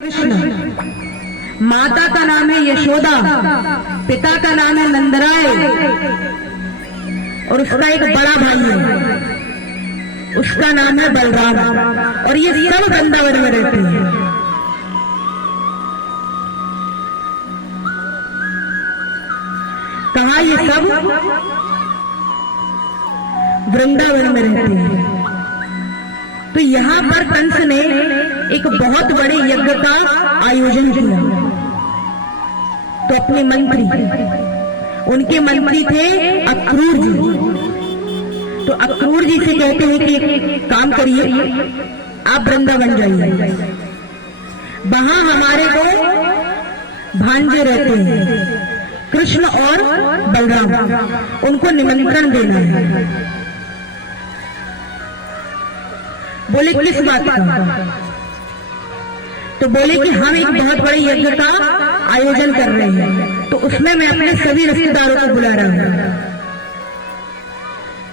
कृष्ण, माता का नाम है यशोदा, पिता का नाम है नंदराय और उसका एक बड़ा भाई है, उसका नाम है बलराम। और ये सब वृंदावन में रहते हैं। कहा ये सब वृंदावन में रहते हैं। तो यहाँ पर कंस ने एक बहुत बड़े यज्ञ का आयोजन किया। तो अपने मंत्री, उनके मंत्री थे अक्रूर जी। तो अक्रूर जी से कहते हैं कि एक काम करिए, आप वृंदावन जाइए, वहां हमारे को भांजे रहते हैं कृष्ण और बलराम, उनको निमंत्रण देना है। बोले किस बात का? तो बोले कि हम एक बहुत बड़े यज्ञ का आयोजन कर रहे हैं, तो उसमें मैं अपने सभी रिश्तेदारों को बुला रहा हूं।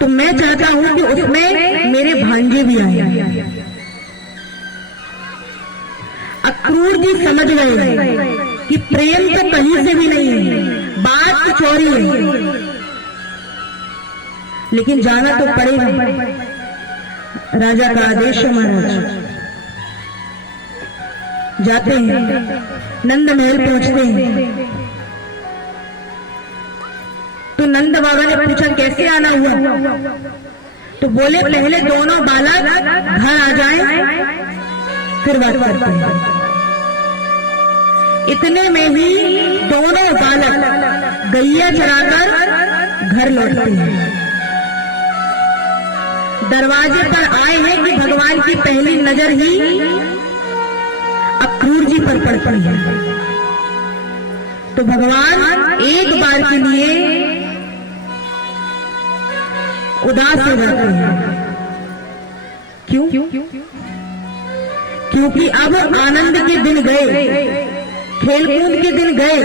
तो मैं चाहता हूं कि उसमें मेरे भांजे भी आए। अक्रूर जी समझ गए कि प्रेम तो कहीं से भी नहीं है, बात तो चोरी है, लेकिन जाना तो पड़ेगा। राजा का आदेश है। महाराज जाते हैं, नंद महल पहुंचते हैं। तो नंद बाबा ने पूछा कैसे आना हुआ? तो बोले पहले दोनों बालक घर आ जाएं, फिर बात करते हैं। इतने में ही दोनों बालक गैया चराकर घर लौटते हैं। दरवाजे पर आए हैं कि भगवान की पहली नजर ही अक्रूर जी पर पड़ती है। तो भगवान एक बार के लिए उदास हो जाते हैं। क्यों? क्योंकि अब आनंद के दिन गए, खेलकूद के दिन गए,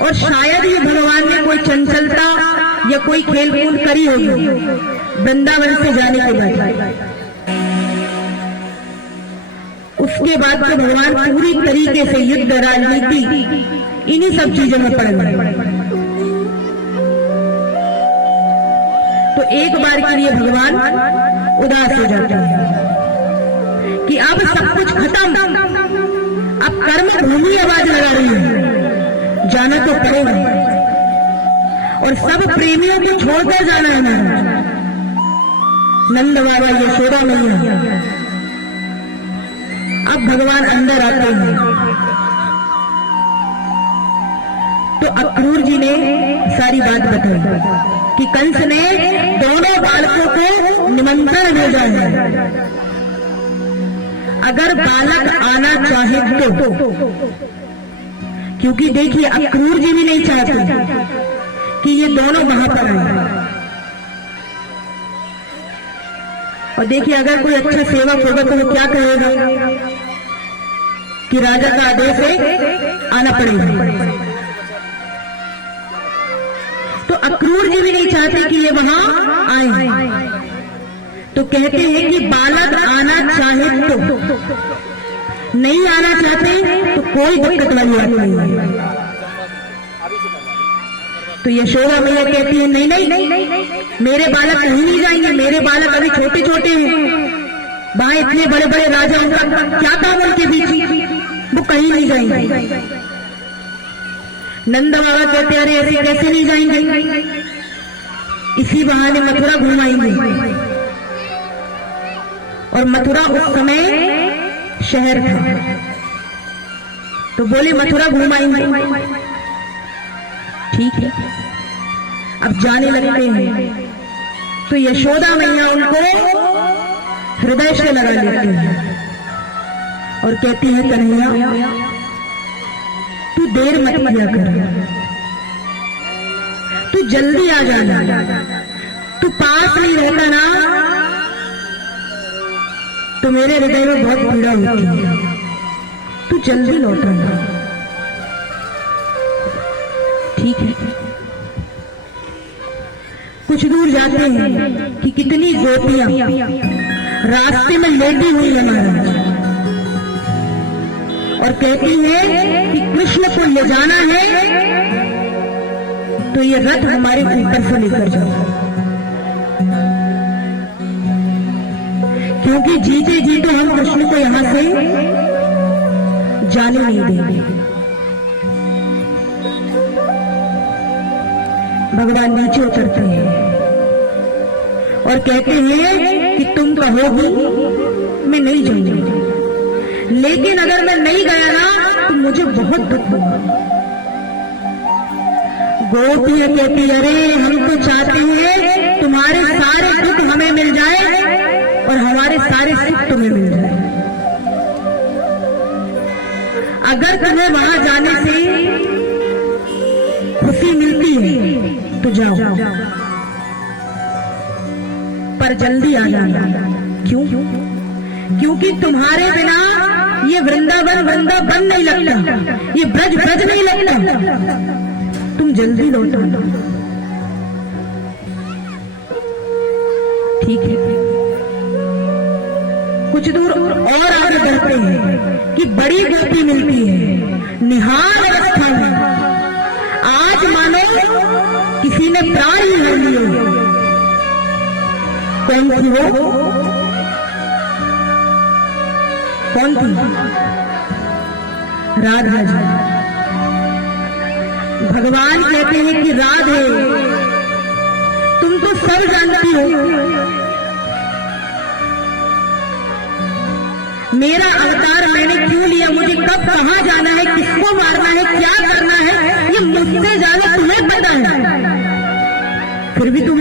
और शायद ही भगवान ने कोई चंचलता या कोई खेलकूद करी होगी वृंदावन से जाने के बाद। उसके बाद तो भगवान पूरी तरीके से युद्ध, राजनीति, इन्हीं सब चीजों में पड़ गए। तो एक बार के लिए भगवान उदास हो जाते हैं कि अब सब कुछ खत्म, अब कर्म भूमि आवाज लगा रही है, जाना तो पड़ेगा और सब प्रेमियों को छोड़कर जाना है। नंद बाबा, यशोदा मैया, अब भगवान अंदर आते हैं। तो अक्रूर जी ने सारी बात बताई कि कंस ने दोनों बालकों को निमंत्रण भेजा है, अगर बालक आना चाहे तो। क्योंकि देखिए अक्रूर जी भी नहीं चाहते कि ये दोनों वहां पर आए। और देखिए अगर कोई अच्छा सेवक होगा तो वो क्या कहेगा कि राजा का आदेश है, आना पड़ेगा। तो अक्रूर जी भी नहीं चाहते कि ये वहां आए। तो कहते हैं कि बालक आना चाहे तो, नहीं आना चाहते तो कोई दिक्कत वाली बात नहीं है। तो यशोदा मैया कहती है नहीं नहीं, मेरे बालक कहीं नहीं जाएंगे, मेरे बालक अभी छोटे छोटे हैं, वहां इतने बड़े बड़े राजा, उनका क्या काम उनके बीच, वो कहीं नहीं जाएंगे। नंद बाबा कहते अरे ऐसे कैसे नहीं जाएंगे, इसी बहाने मथुरा घुमाएंगे। और मथुरा उस समय शहर था, तो बोले मथुरा घुमाएंगे। ठीक है, अब जाने लगते हैं। तो यशोदा मैया उनको हृदय से लगा लेती है और कहती है कन्हैया तू देर मत किया कर, तू जल्दी आ जाना, तू पास नहीं रहता ना तो मेरे हृदय में बहुत पीड़ा होती है, तू जल्दी लौटाना। ठीक है। कुछ दूर जाते हैं कि कितनी गोपियां रास्ते में लेटी हुई है महाराज। और कहती है कि कृष्ण को ले जाना है तो ये रथ हमारे ऊपर से लेकर जाओ, क्योंकि जीते जी तो हम कृष्ण को यहां से जाने नहीं देंगे। भगवान नीचे उतरते हैं और कहते हैं कि तुम कहोगी मैं नहीं जाऊंगी, लेकिन अगर मैं नहीं गया ना तो मुझे बहुत दुख होगा। गोपियां कहती अरे हम तो चाहते हैं तुम्हारे सारे दुख हमें मिल जाए और हमारे सारे सुख तुम्हें मिल जाए। अगर तुम्हें वहां जाने से खुशी मिलती है तो जाओ, पर जल्दी आ जाना। क्यों? क्योंकि तुम्हारे बिना ये वृंदावन वृंदावन नहीं लगता, ये ब्रज ब्रज नहीं लगता। तुम जल्दी लौट आना। ठीक है, कुछ दूर और आगे बढ़ते हैं कि बड़ी गोपी मिलती है निहार अवस्था में। आज मानो किसी ने प्राण ही ले लिए। कौन थी वो? कौन थी? राधा जी। भगवान कहते हैं कि राधे तुम तो सब जानती हो, मेरा अवतार मैंने क्यों लिया, मुझे कब कहां जाना है, किसको मारना है, क्या करना है, ये मुझसे ज्यादा तुम्हें पता है। फिर भी तुम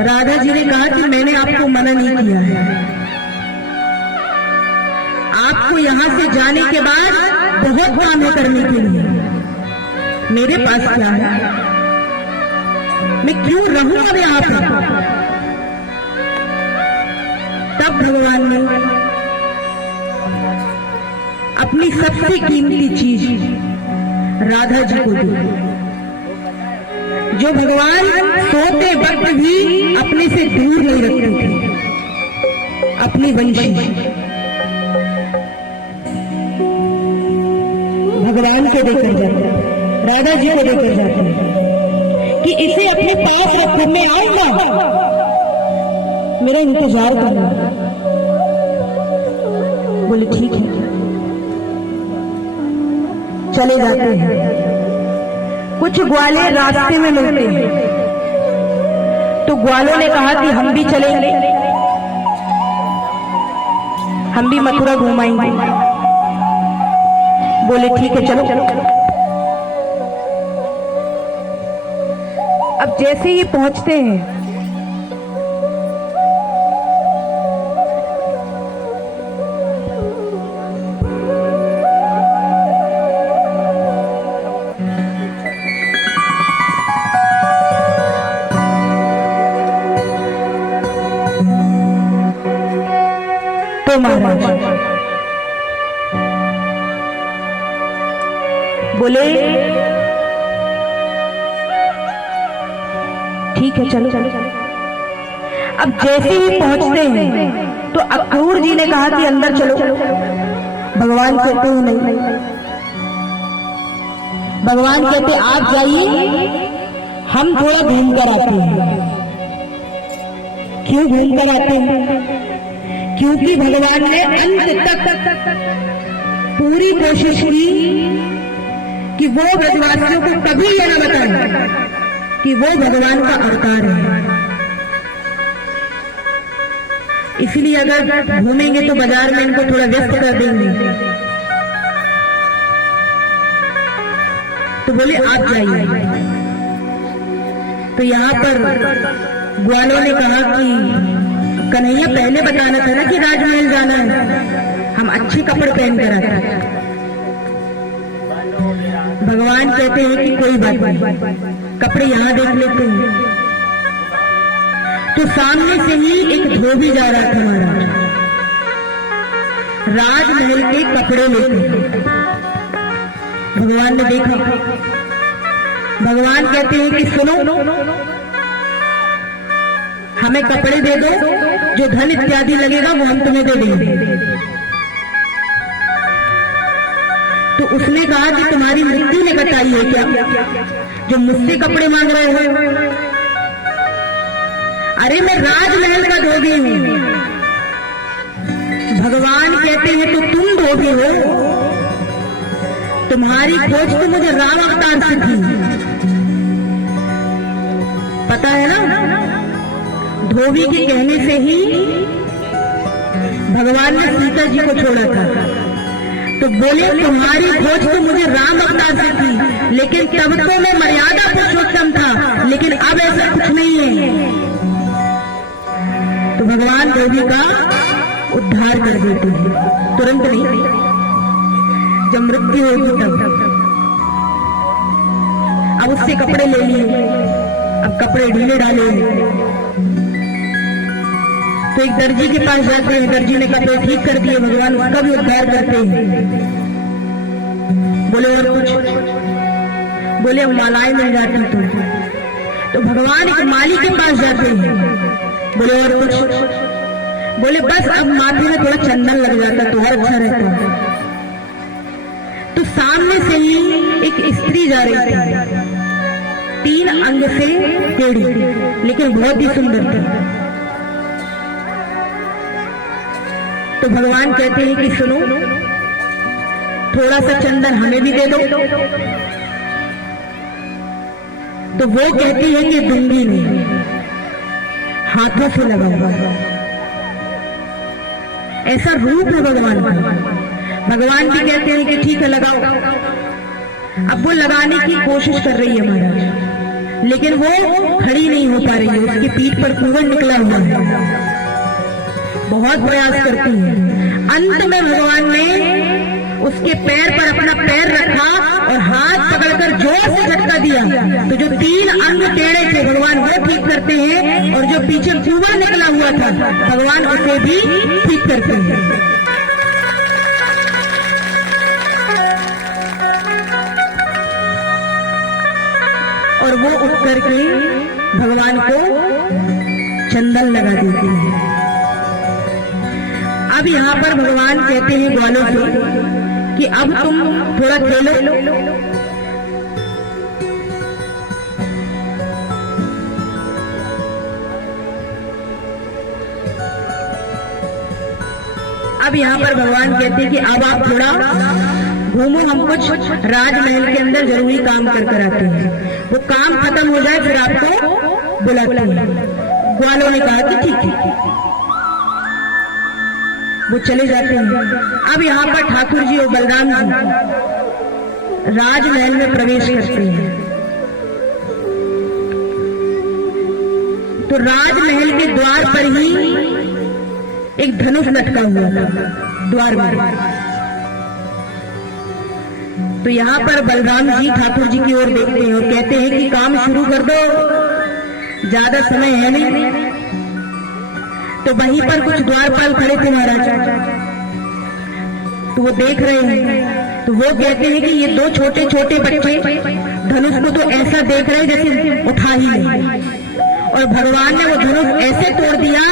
राधा जी ने कहा कि मैंने आपको मना नहीं किया है। आपको यहां से जाने के बाद बहुत काम है करने के लिए, मेरे पास क्या है, मैं क्यों रहूं अब यहां पर। तब भगवान ने अपनी सबसे कीमती चीज राधा जी को दी, जो भगवान सोते वक्त भी अपने से दूर नहीं रखते थे, अपनी वंशी। भगवान को देकर जाते, राधा जी को देकर जाते कि इसे अपने पास रखो, मैं आऊंगा, मेरा इंतजार करना। बोले ठीक है, चले जाते हैं। कुछ ग्वाले रास्ते में मिलते हैं तो ग्वालों ने कहा कि हम भी चलेंगे, हम भी मथुरा घुमाएंगे। बोले ठीक है चलो। अब जैसे ही पहुंचते हैं तो महाराज बोले ठीक है चलो। अब जैसे ही पहुंचते हैं तो अक्रूर जी ने कहा कि अंदर चलो। भगवान कहते हैं नहीं। भगवान कहते आप जाइए, हम थोड़ा घूम कर आते हैं। क्यों घूम कर आते हैं? क्योंकि भगवान ने अंत तक पूरी कोशिश की कि वो ब्रजवासियों को कभी ये न बताए कि वो भगवान का अवतार है। इसलिए अगर घूमेंगे तो बाजार में इनको थोड़ा व्यस्त कर देंगे। तो बोले आप जाइए। तो यहाँ पर ग्वालों ने कहा कि कन्हैया पहले बताना था ना कि राजमहल जाना है, हम अच्छे कपड़े पहन कर आते हैं। भगवान कहते हैं कि कोई बात नहीं, कपड़े यहाँ देख लेते हैं। तो सामने से ही एक धोबी जा रहा था महाराज, राजमहल के कपड़े लेते। भगवान ने देखा। भगवान कहते हैं कि सुनो, हमें कपड़े दे दो जो धन इत्यादि लगेगा वो हम तुम्हें दे देंगे। तो उसने कहा कि तुम्हारी मृत्यु ने कटाई है क्या, जो मुझसे कपड़े मांग रहे हो? अरे मैं राजमहल का धोबी हूं। भगवान कहते हैं तो तुम धोबी हो, तुम्हारी खोज तो मुझे राम अवतार से थी, पता है ना। धोबी के कहने से ही भगवान ने सीता जी को छोड़ा था। तो बोले तुम्हारी खोज तो मुझे राम अवतार से थी, लेकिन तब तो मैं मर्यादा पुरुषोत्तम था, लेकिन अब ऐसा कुछ नहीं है। तो भगवान धोबी का उद्धार कर देते हैं, तुरंत नहीं, जब मृत्यु होगी तब। अब उससे कपड़े ले लिए, अब कपड़े ढीले डाले, तो एक दर्जी के पास जाते हैं, दर्जी ने कपड़े ठीक कर दिए, भगवान उसका भी उद्धार करते हैं। बोले और कुछ? बोले मालाएं मिल जाती तो भगवान एक माली के पास जाते हैं। बोले और कुछ? बोले बस अब माथे में थोड़ा चंदन लग जाता तो और अच्छा रहता। तो सामने से ही एक स्त्री जा रही थी, 3 अंग से टेढ़ी, लेकिन बहुत ही सुंदर थी। तो भगवान कहते हैं कि सुनो, थोड़ा सा चंदन हमें भी दे दो। तो वो कहती है कि दूंगी नहीं, हाथों से लगाऊंगा। ऐसा रूप है भगवान का। भगवान भी कहते हैं कि ठीक है लगाओ। अब वो लगाने की कोशिश कर रही है महाराज, लेकिन वो खड़ी नहीं हो पा रही है, उसकी पीठ पर कुंवर निकला हुआ है, बहुत प्रयास करती है। अंत में भगवान ने उसके पैर पर अपना पैर रखा और हाथ पकड़कर जोर से झटका दिया, तो जो 3 अंग टेढ़े थे भगवान वो ठीक करते हैं, और जो पीछे कुआं निकला हुआ था भगवान उसे भी ठीक करते हैं। और वो उठ करके भगवान को चंदन लगा देती है। अब यहाँ पर भगवान कहते हैं ग्वालों से कि अब तुम थोड़ा खेलो। अब यहाँ पर भगवान कहते हैं कि अब आप थोड़ा घूमो, हम कुछ राजमहल के अंदर जरूरी काम कर आते हैं, वो काम खत्म हो जाए फिर आपको बुलाते हैं। ग्वालों ने कहा कि ठीक है, वो चले जाते हैं। अब यहाँ पर ठाकुर जी और बलराम जी राजमहल में प्रवेश करते हैं। तो राजमहल के द्वार पर ही एक धनुष लटका हुआ था द्वार में। तो यहाँ पर बलराम जी ठाकुर जी की ओर देखते हैं और कहते हैं कि काम शुरू कर दो, ज्यादा समय है नहीं। तो वहीं पर कुछ द्वारपाल खड़े थे महाराज, तो वो देख रहे हैं। तो वो कहते हैं कि ये 2 छोटे छोटे बच्चे धनुष को तो ऐसा देख रहे हैं जैसे उठा ही नहीं, और भगवान ने वो धनुष ऐसे तोड़ दिया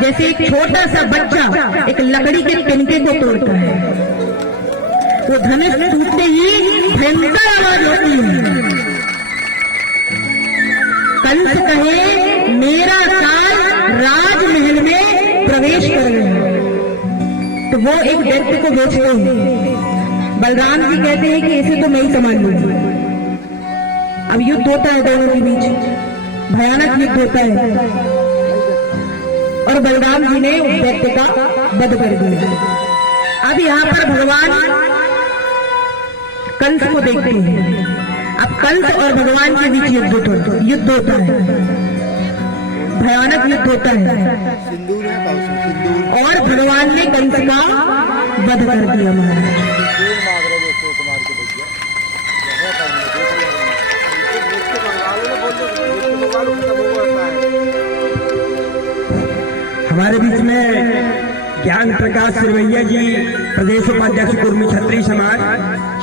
जैसे एक छोटा सा बच्चा एक लकड़ी के तिनके को तोड़ता है। तो धनुष टूटते ही भयंकर आवाज होती है। कंस कहे मेरा काल राजमहल में प्रवेश कर गया। तो वो एक दैत्य को बेचते हैं। बलराम जी कहते हैं कि इसे तो मैं ही संभाल लूंगा। अब युद्ध होता है दोनों के बीच, भयानक युद्ध होता है, और बलराम जी ने उस दैत्य का वध कर दिया। अब यहाँ पर भगवान कंस को देखते हैं। अब कंस और भगवान के बीच युद्ध होता है, भयानक युद्ध होता है, और भगवान ने कंस का वध कर दिया महाराज। हमारे बीच में ज्ञान प्रकाश सिरवैया जी, प्रदेश उपाध्यक्ष कुर्मी क्षत्रिय समाज,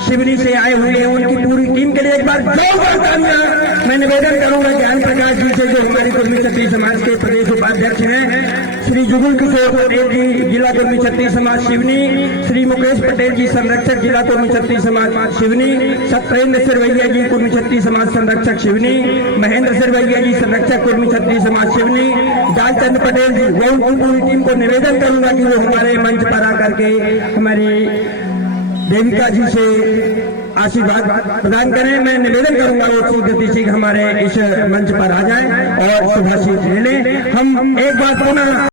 शिवनी से आए हुए हैं, उनकी पूरी टीम के लिए एक बार जोरदार तालियां मैं निवेदन करूंगा ज्ञान प्रकाश जी से, जो हमारी कुर्मी क्षत्रिय समाज के प्रदेश उपाध्यक्ष हैं, श्री जुगुल किशोर पटेल जी जिला कुर्मी क्षत्रिय समाज शिवनी, श्री मुकेश पटेल जी संरक्षक जिला कुर्मी क्षत्रिय समाज शिवनी, सत्येंद्र सिरवैया जी कुर्मी क्षत्रिय समाज संरक्षक शिवनी, महेंद्र सिरवैया जी संरक्षक कुर्मी क्षत्रिय समाज शिवनी, दालचंद पटेल जी, मैं उनकी पूरी टीम को निवेदन करूंगा कि वो हमारे मंच पर आकर के हमारी देविका जी से आशीर्वाद प्रदान करें। मैं निवेदन करूंगा वो गति से हमारे इस मंच पर आ जाए और शुभाशीष ले लें। हम एक बार पुनः